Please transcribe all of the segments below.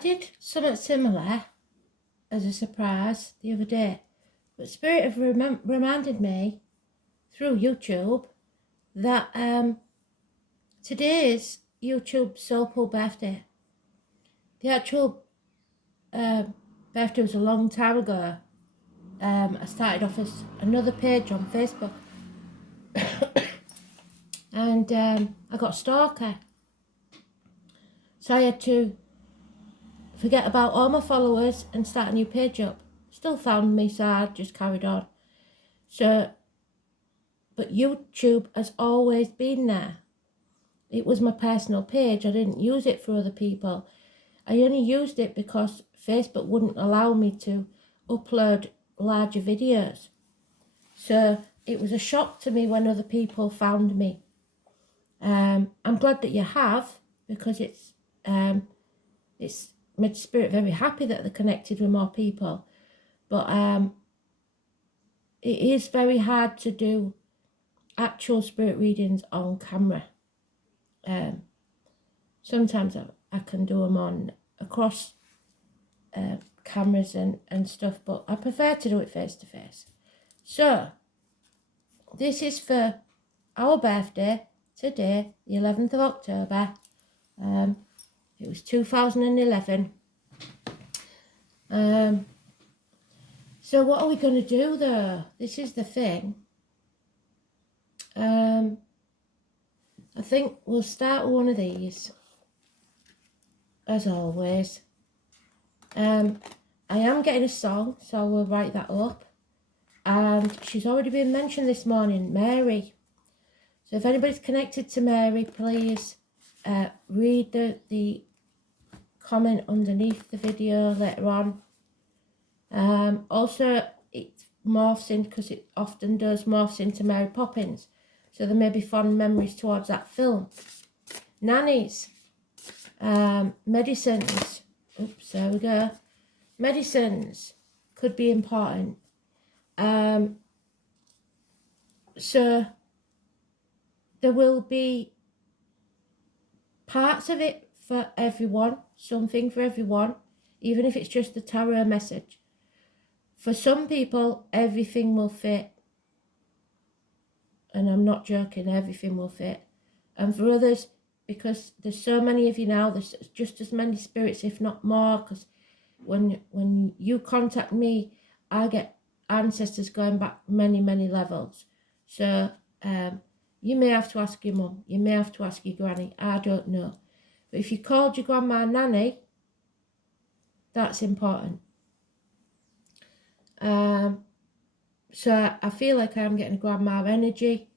did something similar as a surprise the other day, but Spirit have reminded me through YouTube that today's YouTube Soulpool birthday. The actual birthday was a long time ago. I started off as another page on Facebook and I got a stalker. So I had to forget about all my followers and start a new page up. Still found me, so I just carried on. So, but YouTube has always been there. It was my personal page. I didn't use it for other people. I only used it because Facebook wouldn't allow me to upload larger videos. So it was a shock to me when other people found me. I'm glad that you have, because it's made Spirit very happy that they're connected with more people. But it is very hard to do actual spirit readings on camera. Sometimes I can do them on across cameras and stuff, but I prefer to do it face to face. So this is for our birthday today, the 11th of October. It was 2011. So what are we going to do though? This is the thing. I think we'll start with one of these, as always. I am getting a song, so we'll write that up. And she's already been mentioned this morning, Mary. So if anybody's connected to Mary, please read the comment underneath the video later on. Also, it morphs in, because it often does, morphs into Mary Poppins. So there may be fond memories towards that film. Nannies, medicines. Oops, there we go. Medicines could be important. So there will be parts of it for everyone, something for everyone, even if it's just a tarot message. For some people, everything will fit. And I'm not joking, everything will fit. And for others, because there's so many of you now, there's just as many spirits, if not more, because when you contact me, I get ancestors going back many, many levels. So you may have to ask your mum, you may have to ask your granny, I don't know. But if you called your grandma nanny, that's important. So I feel like I'm getting a grandma energy.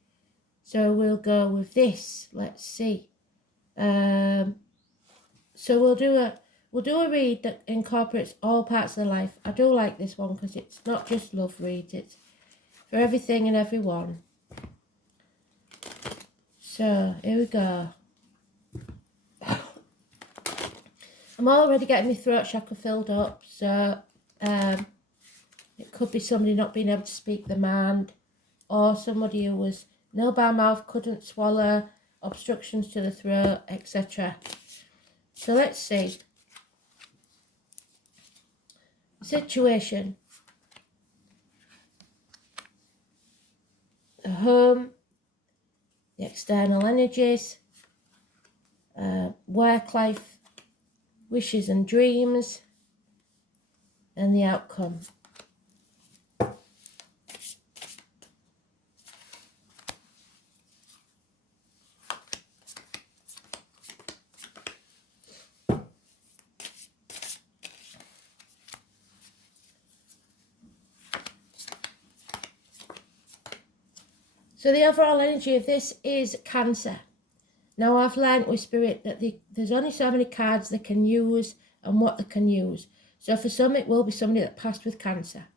So we'll go with this. Let's see. So we'll do a read that incorporates all parts of life. I do like this one because it's not just love reads, it's for everything and everyone. So here we go. I'm already getting my throat chakra filled up, so it could be somebody not being able to speak their mind, or somebody who was nil by mouth, couldn't swallow, obstructions to the throat, etc. So let's see. Situation. The home, the external energies, work life, wishes and dreams, and the outcome. So the overall energy of this is Cancer. Now I've learnt with Spirit that there's only so many cards they can use and what they can use. So for some it will be somebody that passed with cancer.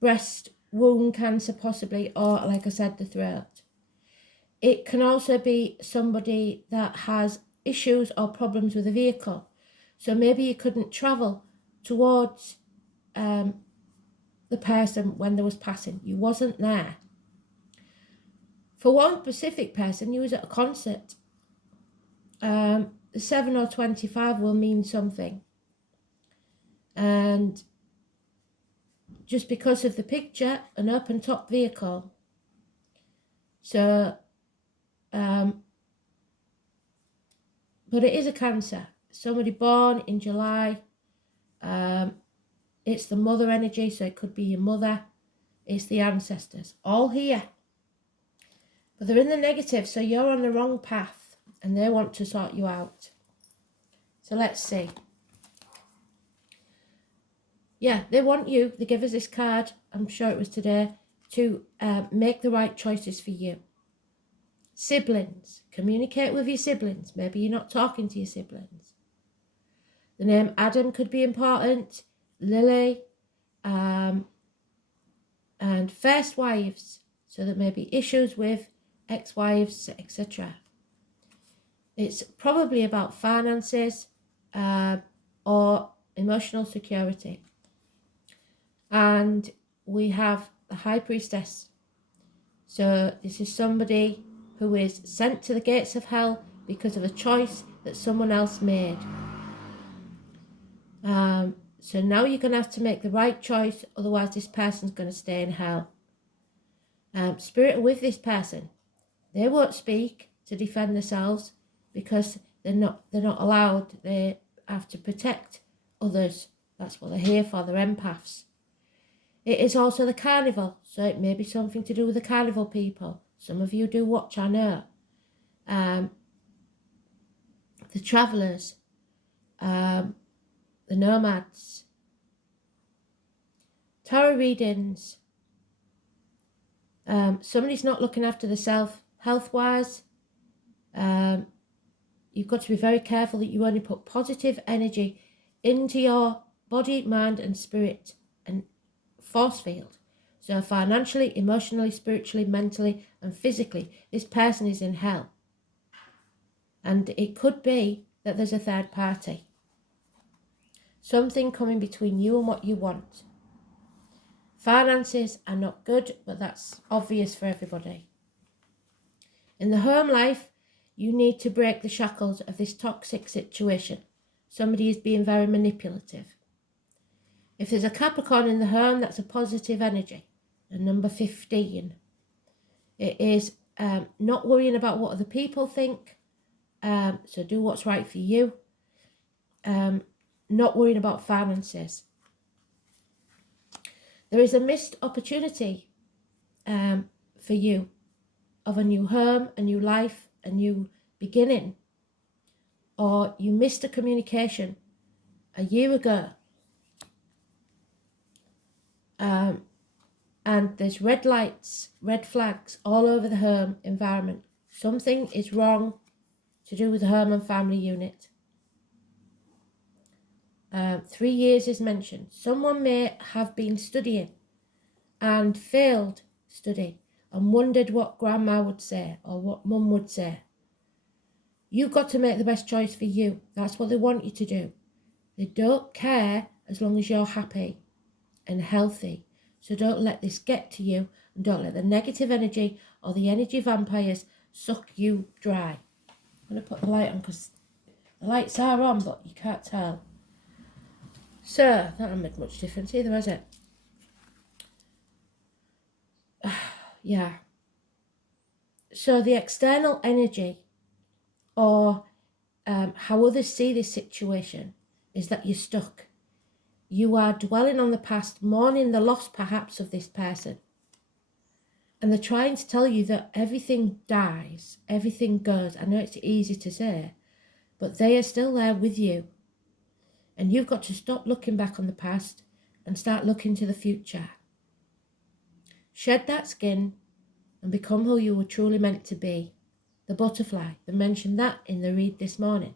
Breast, womb cancer possibly, or like I said, the throat. It can also be somebody that has issues or problems with a vehicle. So maybe you couldn't travel towards the person when they was passing. You wasn't there. For one specific person, you was at a concert. the 7 or 25 will mean something. And just because of the picture, an open top vehicle. So, but it is a Cancer. Somebody born in July. It's the mother energy, so it could be your mother. It's the ancestors, all here. But they're in the negative, so you're on the wrong path and they want to sort you out. So let's see. Yeah, they want you, they give us this card, I'm sure it was today, to make the right choices for you. Siblings, communicate with your siblings. Maybe you're not talking to your siblings. The name Adam could be important, Lily, and first wives. So there may be issues with ex-wives, etc. It's probably about finances or emotional security. And we have the High Priestess. So this is somebody who is sent to the gates of hell because of a choice that someone else made. So now you're going to have to make the right choice, otherwise this person's going to stay in hell. Spirit are with this person. They won't speak to defend themselves because they're not allowed. They have to protect others. That's what they're here for. They're empaths. It is also the carnival, so it may be something to do with the carnival people. Some of you do watch, I know. The travellers, the nomads, tarot readings. Somebody's not looking after themselves health-wise. You've got to be very careful that you only put positive energy into your body, mind and spirit and force field. So financially, emotionally, spiritually, mentally and physically, this person is in hell. And it could be that there's a third party. Something coming between you and what you want. Finances are not good, but that's obvious for everybody. In the home life, you need to break the shackles of this toxic situation. Somebody is being very manipulative. If there's a Capricorn in the home, that's a positive energy. And number 15. It is not worrying about what other people think. So do what's right for you. Not worrying about finances. There is a missed opportunity for you of a new home, a new life, a new beginning. Or you missed a communication a year ago. And there's red lights, red flags all over the home environment. Something is wrong to do with the home and family unit. 3 years is mentioned. Someone may have been studying and failed study and wondered what grandma would say or what mum would say. You've got to make the best choice for you. That's what they want you to do. They don't care as long as you're happy and healthy. So don't let this get to you and don't let the negative energy or the energy vampires suck you dry. I'm going to put the light on because the lights are on, but you can't tell. So, that doesn't make much difference either, has it? Yeah. So the external energy or how others see this situation is that you're stuck. You are dwelling on the past, mourning the loss perhaps of this person. And they're trying to tell you that everything dies, everything goes. I know it's easy to say, but they are still there with you. And you've got to stop looking back on the past and start looking to the future. Shed that skin and become who you were truly meant to be. The butterfly, they mentioned that in the read this morning.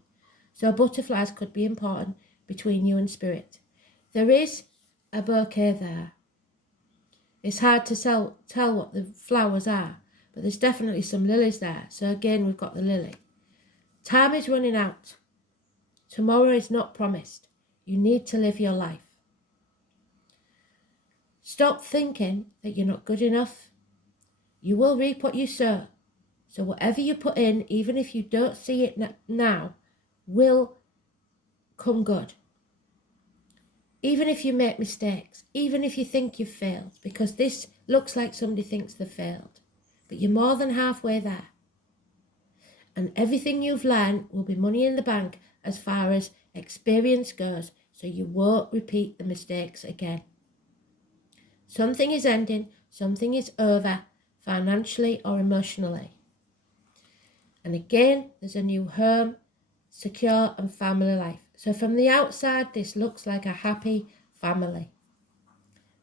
So butterflies could be important between you and spirit. There is a bouquet there. It's hard to tell what the flowers are, but there's definitely some lilies there. So again, we've got the lily. Time is running out. Tomorrow is not promised. You need to live your life. Stop thinking that you're not good enough. You will reap what you sow. So whatever you put in, even if you don't see it now, will come good. Even if you make mistakes, even if you think you've failed, because this looks like somebody thinks they've failed, but you're more than halfway there. And everything you've learned will be money in the bank as far as experience goes, so you won't repeat the mistakes again. Something is ending, something is over, financially or emotionally. And again, there's a new home, secure and family life. So from the outside, this looks like a happy family.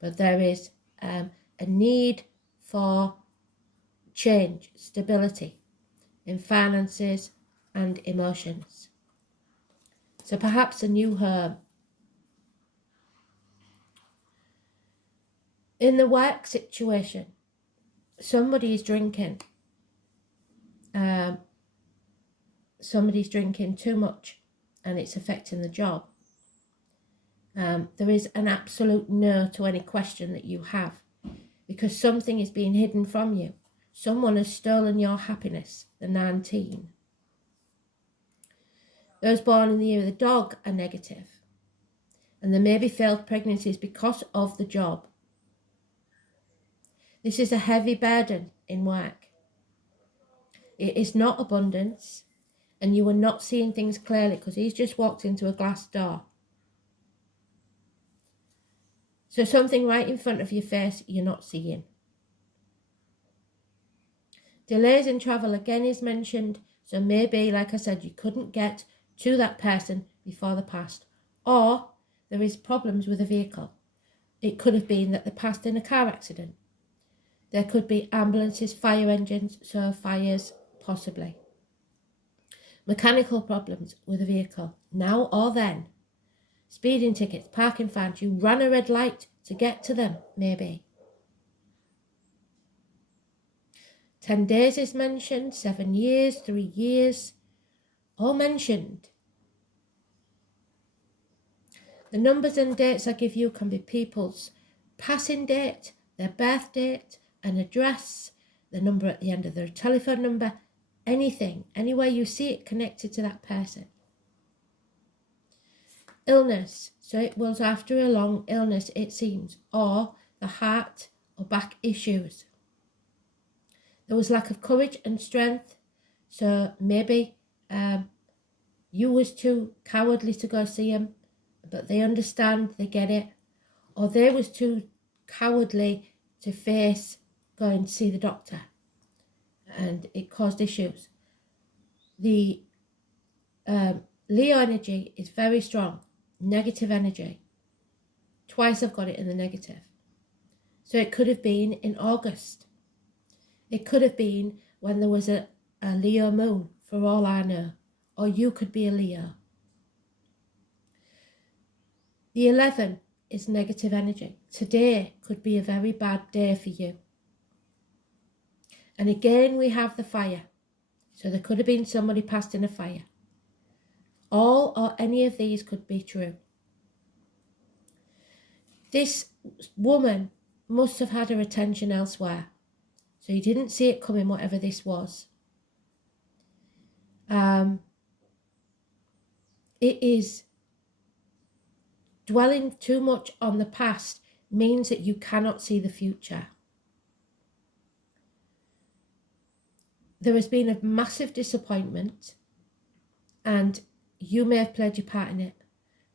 But there is a need for change, stability in finances and emotions. So perhaps a new home. In the work situation, somebody is drinking. Somebody's drinking too much and it's affecting the job. There is an absolute no to any question that you have, because something is being hidden from you. Someone has stolen your happiness, the 19. Those born in the year of the dog are negative, and there may be failed pregnancies because of the job. This is a heavy burden in work. It is not abundance, and you are not seeing things clearly because he's just walked into a glass door. So something right in front of your face you're not seeing. Delays in travel again is mentioned. So maybe, like I said, you couldn't get to that person before the past. Or there is problems with a vehicle. It could have been that they passed in a car accident. There could be ambulances, fire engines, so fires possibly. Mechanical problems with a vehicle, now or then. Speeding tickets, parking fines, you ran a red light to get to them, maybe. 10 days is mentioned, 7 years, 3 years, all mentioned. The numbers and dates I give you can be people's passing date, their birth date, an address, the number at the end of their telephone number, anything, anywhere you see it connected to that person. Illness, so it was after a long illness, it seems, or the heart or back issues. There was lack of courage and strength, so maybe you was too cowardly to go see him, but they understand, they get it. Or they was too cowardly to face going to see the doctor, and it caused issues. The Leo energy is very strong, negative energy. Twice I've got it in the negative. So it could have been in August. It could have been when there was a Leo moon, for all I know. Or you could be a Leo. The 11 is negative energy. Today could be a very bad day for you. And again, we have the fire. So there could have been somebody passed in a fire. All or any of these could be true. This woman must have had her attention elsewhere. So you didn't see it coming, whatever this was. It is dwelling too much on the past means that you cannot see the future. There has been a massive disappointment, and you may have played your part in it,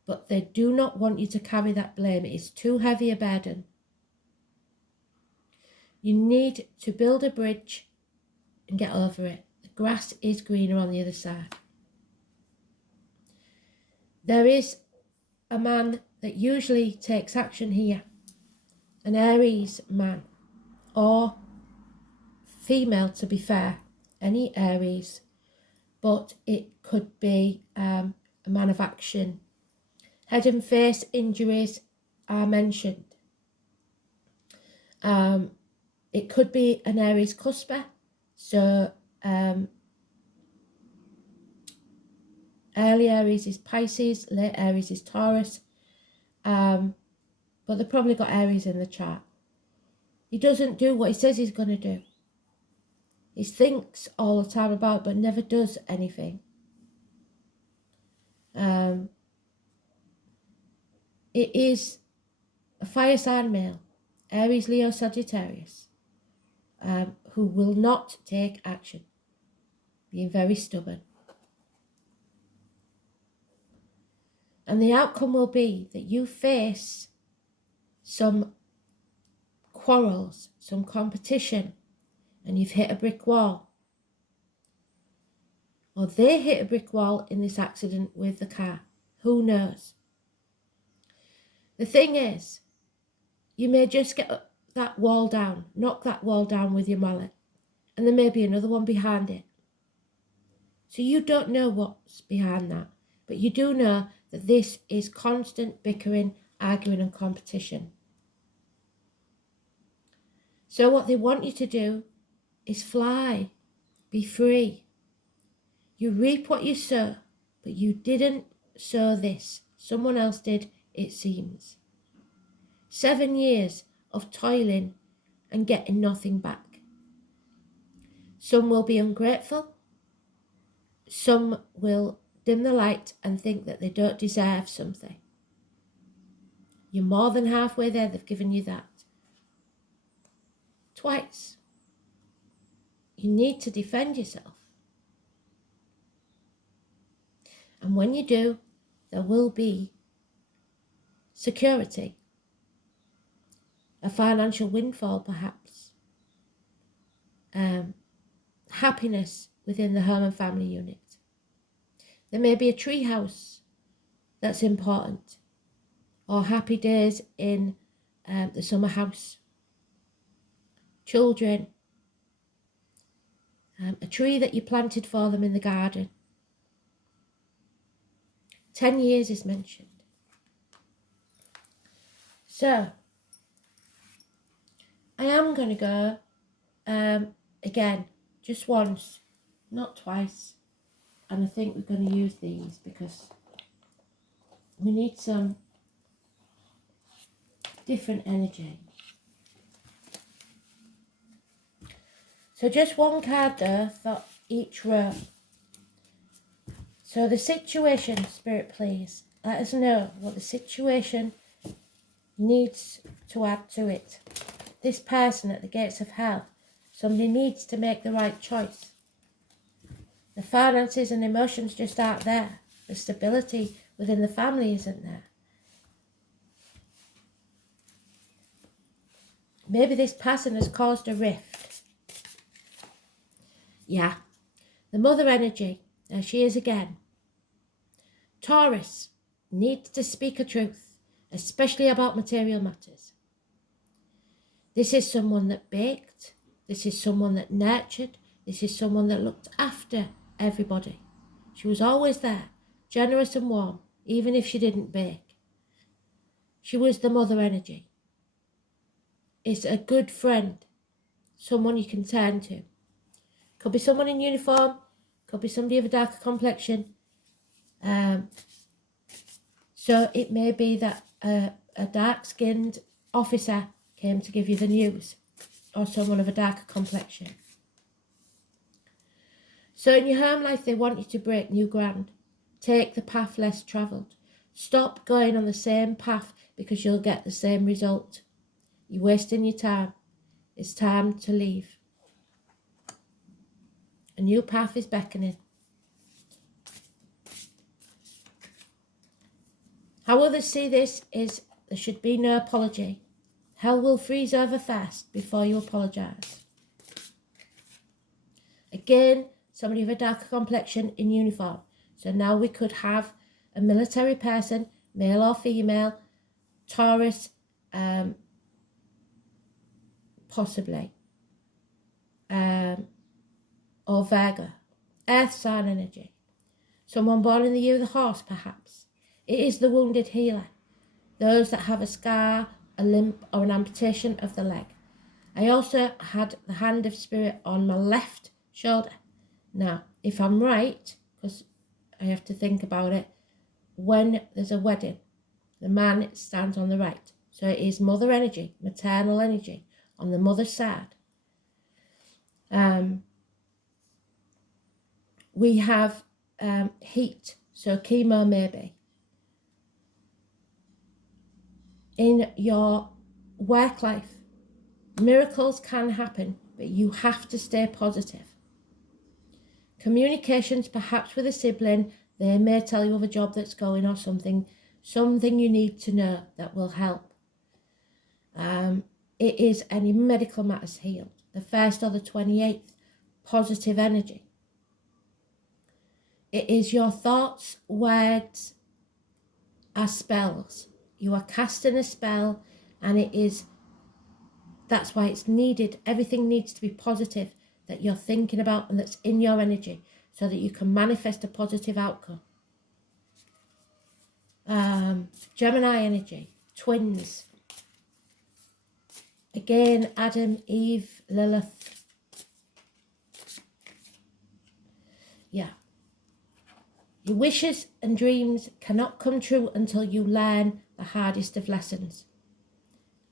but they do not want you to carry that blame. It is too heavy a burden. You need to build a bridge and get over it. The grass is greener on the other side. There is a man that usually takes action here, an Aries man, or female, to be fair, any Aries, but it could be a man of action. Head and face injuries are mentioned. It could be an Aries cusper, so early Aries is Pisces, late Aries is Taurus, but they've probably got Aries in the chart. He doesn't do what he says he's going to do. He thinks all the time about it, but never does anything. It is a fire sign male, Aries, Leo, Sagittarius, who will not take action, being very stubborn. And the outcome will be that you face some quarrels, some competition, and you've hit a brick wall. Or they hit a brick wall in this accident with the car. Who knows? The thing is, you may just get that wall down, knock that wall down with your mallet, and there may be another one behind it. So you don't know what's behind that, but you do know that this is constant bickering, arguing and competition. So what they want you to do is fly, be free. You reap what you sow, but you didn't sow this. Someone else did, it seems. 7 years of toiling and getting nothing back. Some will be ungrateful. Some will dim the light and think that they don't deserve something. You're more than halfway there. They've given you that. Twice. You need to defend yourself. And when you do, there will be security. A financial windfall, perhaps. Happiness within the home and family unit. There may be a tree house that's important, or happy days in the summer house. Children, a tree that you planted for them in the garden. 10 years is mentioned. So, I am going to go again, just once, not twice. And I think we're going to use these because we need some different energy. So just one card there for each row. So the situation, Spirit, please, let us know what the situation needs to add to it. This person at the gates of hell, somebody needs to make the right choice. The finances and emotions just aren't there. The stability within the family isn't there. Maybe this person has caused a rift. Yeah. The mother energy, there she is again. Taurus needs to speak a truth, especially about material matters. This is someone that baked. This is someone that nurtured. This is someone that looked after everybody. She was always there, generous and warm, even if she didn't bake. She was the mother energy. It's a good friend, someone you can turn to. Could be someone in uniform, could be somebody of a darker complexion. So it may be that a dark-skinned officer came to give you the news, or someone of a darker complexion. So in your home life, they want you to break new ground. Take the path less travelled. Stop going on the same path because you'll get the same result. You're wasting your time. It's time to leave. A new path is beckoning. How others see this is there should be no apology. Hell will freeze over fast before you apologise. Again, somebody of a darker complexion in uniform. So now we could have a military person, male or female, Taurus, possibly, or Virgo, earth sign energy. Someone born in the year of the horse, perhaps. It is the wounded healer. Those that have a scar, a limp, or an amputation of the leg. I also had the hand of Spirit on my left shoulder. Now, if I'm right, because I have to think about it, when there's a wedding, the man stands on the right. So it is mother energy, maternal energy on the mother's side. We have heat, So chemo maybe. In your work life, miracles can happen, but you have to stay positive. Communications, perhaps with a sibling, they may tell you of a job that's going or something you need to know that will help. It is any medical matters healed. The 1st or the 28th, positive energy. It is your thoughts, words, are spells. You are casting a spell, and that's why it's needed. Everything needs to be positive that you're thinking about and that's in your energy so that you can manifest a positive outcome. Gemini energy, twins. Again, Adam, Eve, Lilith. Yeah. Your wishes and dreams cannot come true until you learn the hardest of lessons.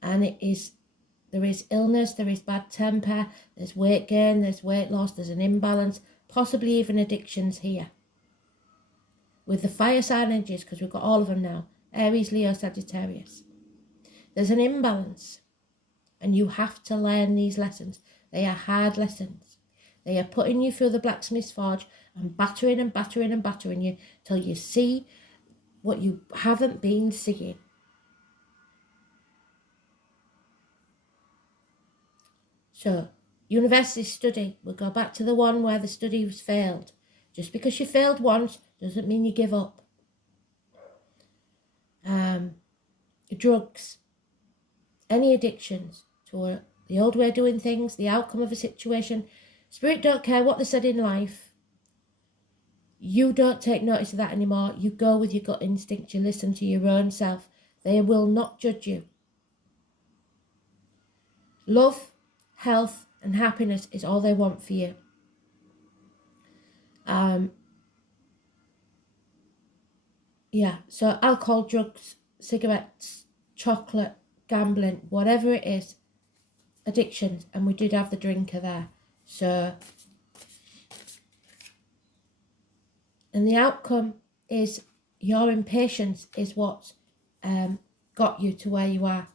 And there is illness, there is bad temper, there's weight gain, there's weight loss, there's an imbalance, possibly even addictions here. With the fire sign energies, because we've got all of them now, Aries, Leo, Sagittarius. There's an imbalance, and you have to learn these lessons. They are hard lessons. They are putting you through the blacksmith's forge and battering and battering and battering you till you see what you haven't been seeing. So, university study, we'll go back to the one where the study was failed. Just because you failed once doesn't mean you give up. Drugs, any addictions to the old way of doing things, the outcome of a situation. Spirit don't care what they said in life. You don't take notice of that anymore. You go with your gut instinct. You listen to your own self. They will not judge you. Love, health, and happiness is all they want for you. So alcohol, drugs, cigarettes, chocolate, gambling, whatever it is, addictions, and we did have the drinker there. So, and the outcome is your impatience is what got you to where you are.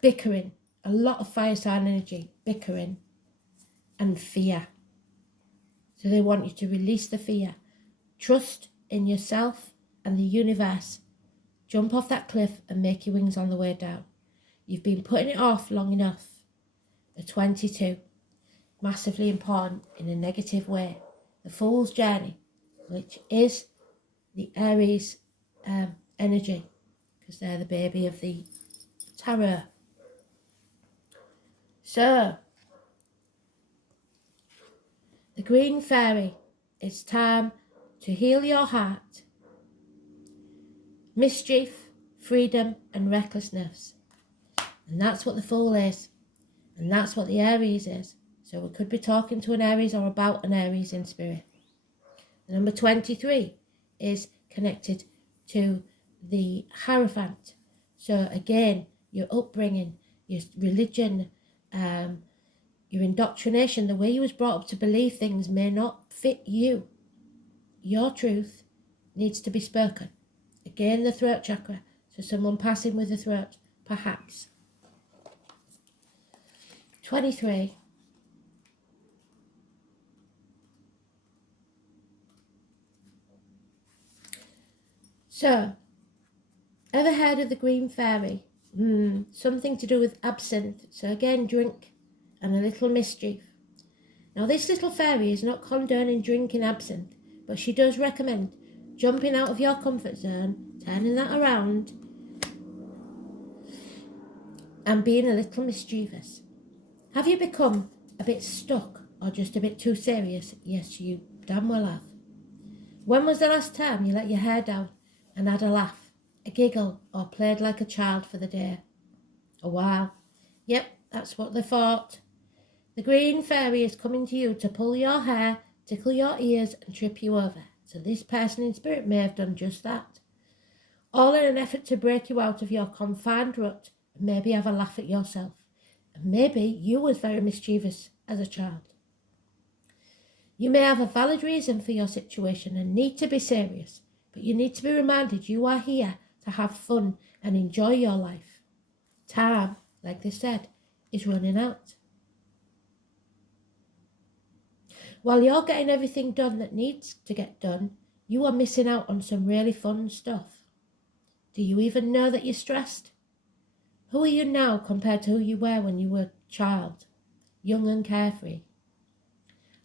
Bickering, a lot of fire sign energy, bickering and fear. So they want you to release the fear. Trust in yourself and the universe. Jump off that cliff and make your wings on the way down. You've been putting it off long enough. A 22, massively important in a negative way. The Fool's Journey, which is the Aries energy, because they're the baby of the tarot. So, the Green Fairy, it's time to heal your heart. Mischief, freedom, and recklessness. And that's what the Fool is. And that's what the Aries is. So we could be talking to an Aries or about an Aries in spirit. The number 23 is connected to the Hierophant. So again, your upbringing, your religion, your indoctrination, the way you was brought up to believe things may not fit you. Your truth needs to be spoken. Again, the throat chakra. So someone passing with the throat, perhaps. 23. So, ever heard of the Green Fairy? Something to do with absinthe. So again, drink and a little mischief. Now this little fairy is not condoning drinking absinthe, but she does recommend jumping out of your comfort zone, turning that around, and being a little mischievous. Have you become a bit stuck or just a bit too serious? Yes, you damn well have. When was the last time you let your hair down and had a laugh, a giggle, or played like a child for the day? A while. Yep, that's what they thought. The Green Fairy is coming to you to pull your hair, tickle your ears, and trip you over. So this person in spirit may have done just that. All in an effort to break you out of your confined rut and maybe have a laugh at yourself. And maybe you was very mischievous as a child. You may have a valid reason for your situation and need to be serious, but you need to be reminded you are here to have fun and enjoy your life. Time, like they said, is running out. While you're getting everything done that needs to get done, you are missing out on some really fun stuff. Do you even know that you're stressed? Who are you now compared to who you were when you were a child, young and carefree?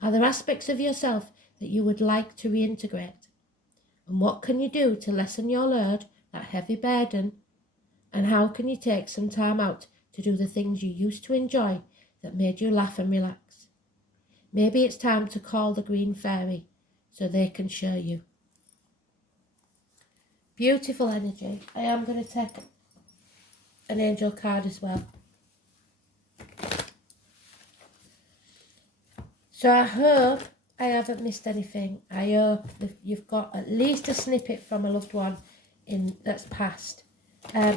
Are there aspects of yourself that you would like to reintegrate? And what can you do to lessen your load, that heavy burden? And how can you take some time out to do the things you used to enjoy that made you laugh and relax? Maybe it's time to call the Green Fairy so they can show you. Beautiful energy. I am going to take an angel card as well. So I hope I haven't missed anything. I hope that you've got at least a snippet from a loved one that's passed.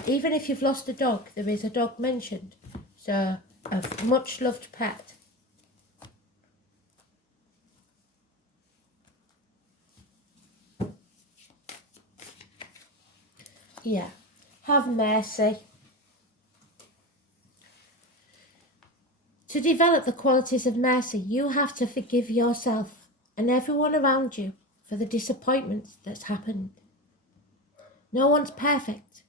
Even if you've lost a dog, there is a dog mentioned. So a much loved pet. Yeah. Have mercy. To develop the qualities of mercy, you have to forgive yourself and everyone around you for the disappointments that's happened. No one's perfect,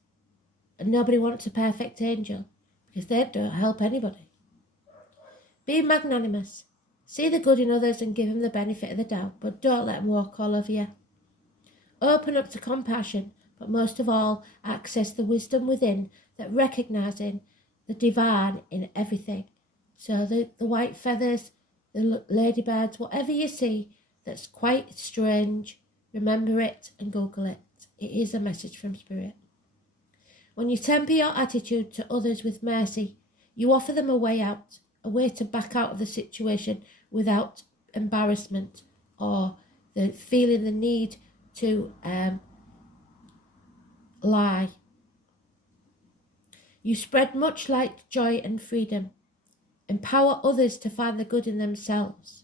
and nobody wants a perfect angel because they don't help anybody. Be magnanimous. See the good in others and give them the benefit of the doubt, but don't let them walk all over you. Open up to compassion, but most of all, access the wisdom within that recognizing the divine in everything. So the white feathers, the ladybirds, whatever you see that's quite strange, remember it and Google it. It is a message from Spirit. When you temper your attitude to others with mercy, you offer them a way out, a way to back out of the situation without embarrassment or the feeling the need to lie. You spread much light, joy and freedom. Empower others to find the good in themselves.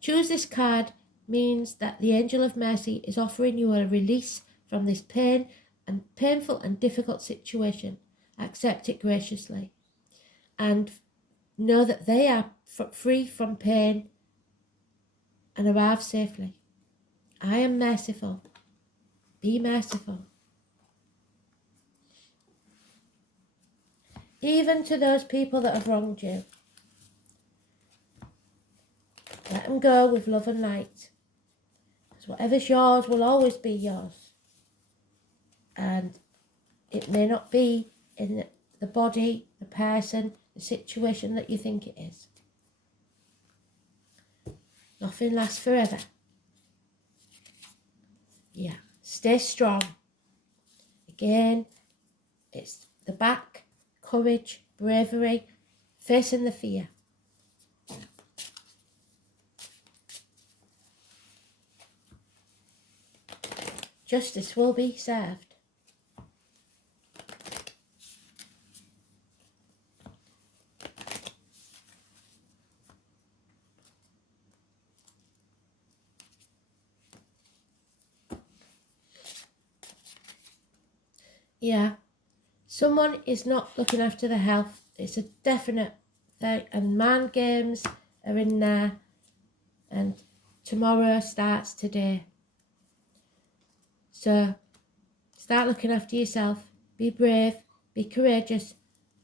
Choose this card means that the Angel of Mercy is offering you a release from this painful and difficult situation. Accept it graciously and know that they are free from pain and arrive safely. I am merciful. Be merciful. Even to those people that have wronged you. Let them go with love and light. Because whatever's yours will always be yours. And it may not be in the body, the person, the situation that you think it is. Nothing lasts forever. Yeah. Stay strong. Again, it's the back. Courage, bravery, facing the fear. Justice will be served. Yeah. Someone is not looking after their health. It's a definite thing. And mind games are in there. And tomorrow starts today. So start looking after yourself. Be brave. Be courageous.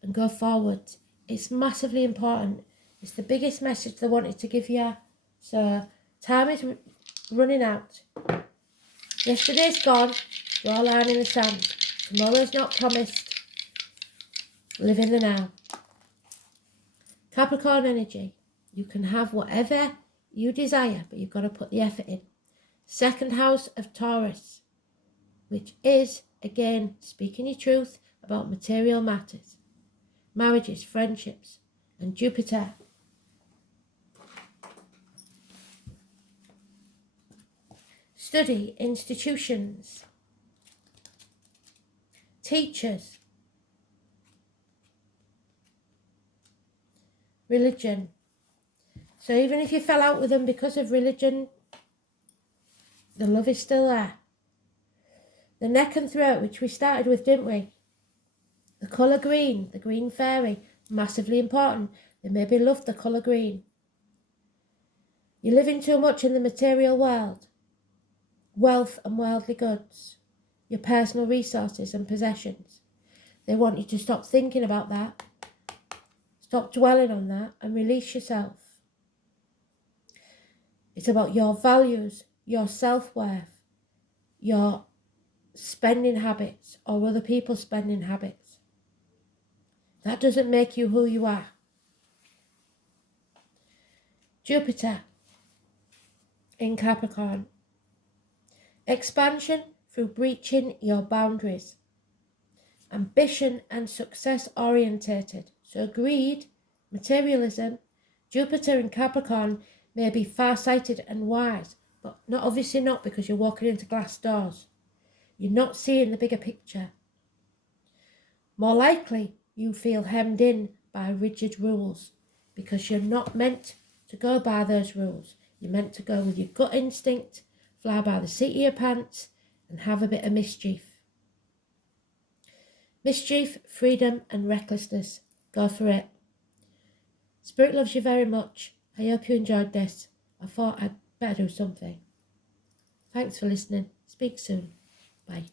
And go forward. It's massively important. It's the biggest message they wanted to give you. So time is running out. Yesterday's gone. Draw a line in the sand. Tomorrow's not promised. Live in the now. Capricorn energy. You can have whatever you desire, but you've got to put the effort in. Second house of Taurus, which is, again, speaking your truth about material matters. Marriages, friendships, and Jupiter. Study, institutions, teachers, religion. So even if you fell out with them because of religion, the love is still there. The neck and throat, which we started with, didn't we? The colour green, the green fairy, massively important. They maybe love the colour green. You're living too much in the material world. Wealth and worldly goods. Your personal resources and possessions. They want you to stop thinking about that. Stop dwelling on that and release yourself. It's about your values, your self-worth, your spending habits or other people's spending habits. That doesn't make you who you are. Jupiter in Capricorn. Expansion through breaching your boundaries. Ambition and success orientated. So greed, materialism, Jupiter in Capricorn may be far-sighted and wise, but obviously not because you're walking into glass doors. You're not seeing the bigger picture. More likely, you feel hemmed in by rigid rules because you're not meant to go by those rules. You're meant to go with your gut instinct, fly by the seat of your pants, and have a bit of mischief. Mischief, freedom, and recklessness. Go for it. Spirit loves you very much. I hope you enjoyed this. I thought I'd better do something. Thanks for listening. Speak soon. Bye.